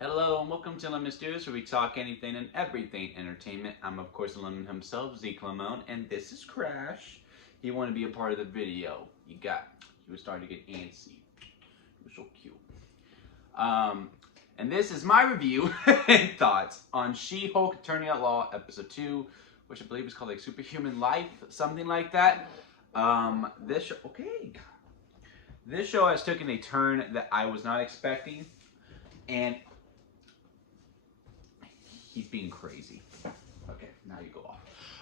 Hello and welcome to Lemon Studios, where we talk anything and everything entertainment. I'm of course the Lemon himself, Zeke Lemon, and this is Crash. He wanted to be a part of the video. He was starting to get antsy. He was so cute. And this is my review and thoughts on She-Hulk Attorney at Law episode 2, which I believe is called like Superhuman Life, something like that. This show has taken a turn that I was not expecting, and he's being crazy. Okay, now you go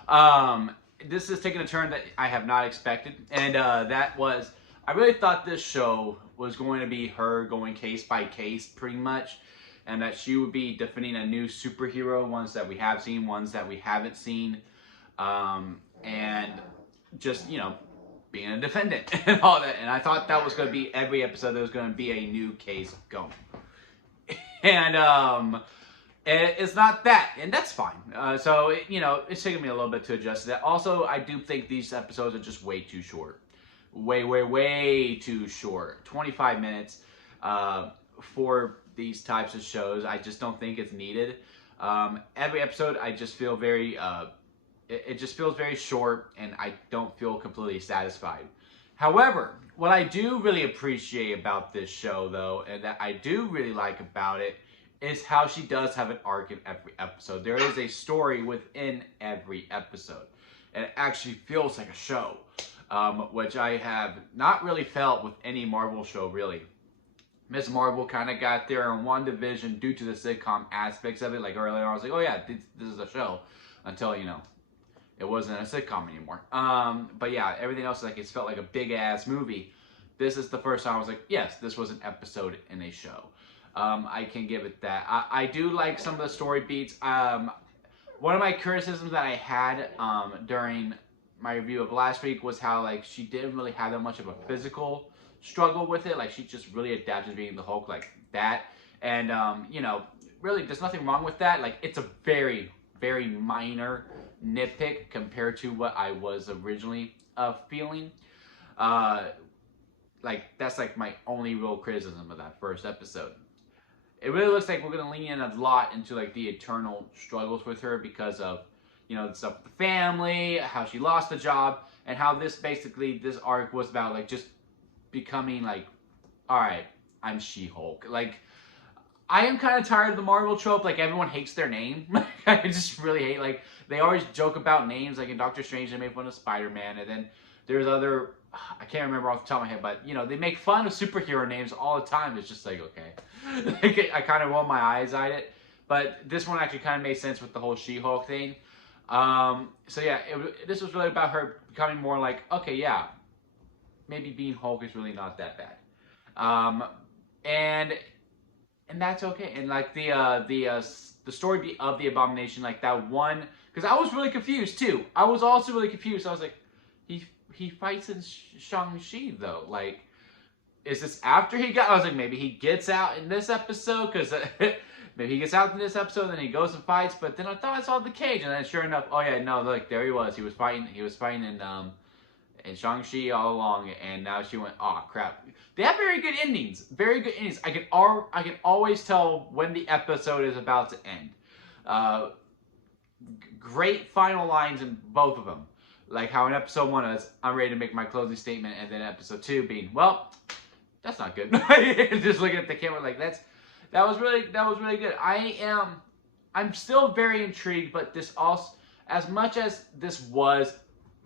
off. This is taking a turn that I have not expected, and I really thought this show was going to be her going case by case, pretty much, and that she would be defending a new superhero, ones that we have seen, ones that we haven't seen, and just, being a defendant and all that. And I thought that was going to be every episode. There was going to be a new case going, and it's not that, and that's fine. So it's taking me a little bit to adjust to that. Also, I do think these episodes are just way too short. Way too short. 25 minutes for these types of shows. I just don't think it's needed. Every episode, I just feel very, it just feels very short, and I don't feel completely satisfied. However, what I do really appreciate about this show, though, and that I do really like about it, is how she does have an arc in every episode. There is a story within every episode, and it actually feels like a show, which I have not really felt with any Marvel show, really. Ms. Marvel kind of got there in one division due to the sitcom aspects of it. Like earlier on, I was like, oh yeah, this is a show, until, it wasn't a sitcom anymore. But yeah, everything else, like, it's felt like a big-ass movie. This is the first time I was like, yes, this was an episode in a show. I can give it that. I do like some of the story beats. One of my criticisms that I had during my review of last week was how, like, she didn't really have that much of a physical struggle with it. Like, she just really adapted to being the Hulk like that. And, really, there's nothing wrong with that. Like, it's a very, very minor nitpick compared to what I was originally feeling. Like, that's, like, my only real criticism of that first episode. It really looks like we're going to lean in a lot into, like, the eternal struggles with her because of, the stuff with the family, how she lost the job, and how this arc was about, like, just becoming, like, alright, I'm She-Hulk. Like, I am kind of tired of the Marvel trope, like, everyone hates their name. I just really hate, like, they always joke about names, like in Doctor Strange, they made fun of Spider-Man, and then there's other, I can't remember off the top of my head, but, they make fun of superhero names all the time. It's just like, okay. I kind of roll my eyes at it, but this one actually kind of made sense with the whole She-Hulk thing. So yeah, this was really about her becoming more like, okay, yeah, maybe being Hulk is really not that bad. And that's okay. And like the story beat of the Abomination, like that one, because I was really confused too. I was also really confused. I was like, he fights in Shang-Chi though. Like, is this after he got? I was like, maybe he gets out in this episode, because maybe he gets out in this episode, and then he goes and fights. But then I thought I saw the cage, and then sure enough, oh yeah, no, like there he was. He was fighting in Shang-Chi all along, and now she went, oh crap. They have very good endings. Very good endings. I can always tell when the episode is about to end. Great final lines in both of them. Like how in episode 1 is, I'm ready to make my closing statement, and then episode 2 being, well, that's not good. Just looking at the camera like that was really good. I'm still very intrigued, but this also, as much as this was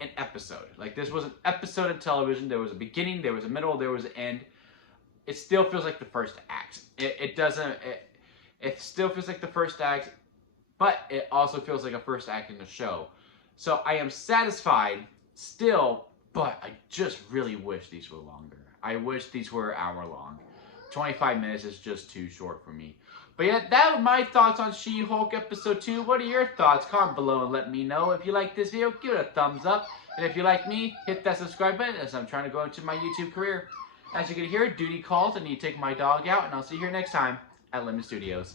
an episode, like this was an episode of television, there was a beginning, there was a middle, there was an end, it still feels like the first act. It still feels like the first act, but it also feels like a first act in the show. So I am satisfied still, but I just really wish these were longer. I wish these were an hour long. 25 minutes is just too short for me. But yeah, that were my thoughts on She-Hulk episode 2. What are your thoughts? Comment below and let me know. If you like this video, give it a thumbs up. And if you like me, hit that subscribe button as I'm trying to go into my YouTube career. As you can hear, duty calls. I need to take my dog out, and I'll see you here next time at Lemon Studios.